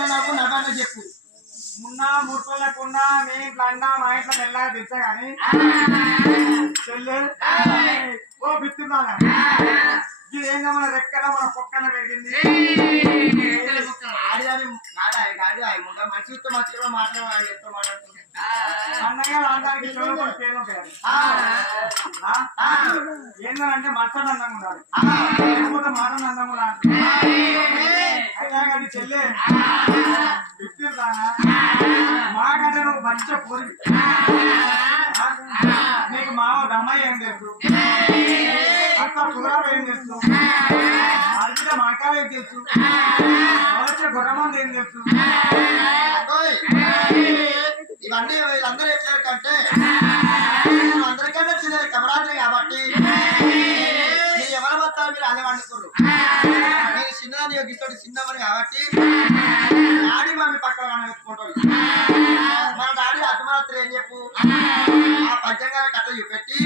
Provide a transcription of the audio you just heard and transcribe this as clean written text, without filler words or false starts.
ముడపల నాకు నవ్వన్న చెప్పు. మున్నా ముడపలేకుండా మీ ఇంట్లో అన్నా మా ఇంట్లో మెల్లగా తెచ్చా కానీ చెల్లె ఓ బిత్తున్నాను ఇది ఏంగా మన రెక్కన మన పొక్కన పెరిగింది. ఆడిదాని గాడి ముందు మంచితో మంచిగా మాట్లాడాలి చెప్తూ మాట్లాడుతుంది అన్నగా రావడానికి పేరు ఏంటంటే మచ్చడు అందంగా ఉండాలి లేకపోతే మాటలు అందంగా ఉండాలి. అయినా కానీ చెల్లె బిత్తుతానా మాకంటే నువ్వు మంచిగా పోరి నీకు మావ దమ్మాయి ఏం తెలుసు అక్క పురాలు ఏం తెలుసు అర్జున మాకాలు ఏం తెలుసు వచ్చే గుర్రమంది ఏం తెలుసు. ఇవన్నీ వీళ్ళందరూ చెప్పారు కంటే అందరికంటే చిన్నది కమరాత్రి కాబట్టి మీరు ఎవరు వస్తారు మీరు అదే వండుకోరు. మీరు చిన్నదాన్ని యోగిస్తాడు చిన్నవని కాబట్టి డాడీ మమ్మీ పక్కన మనం ఎత్తుకుంటారు. మన డాడీ అర్ధరాత్రి ఏం చెప్పు ఆ పంచంగాల కథ చూపెట్టి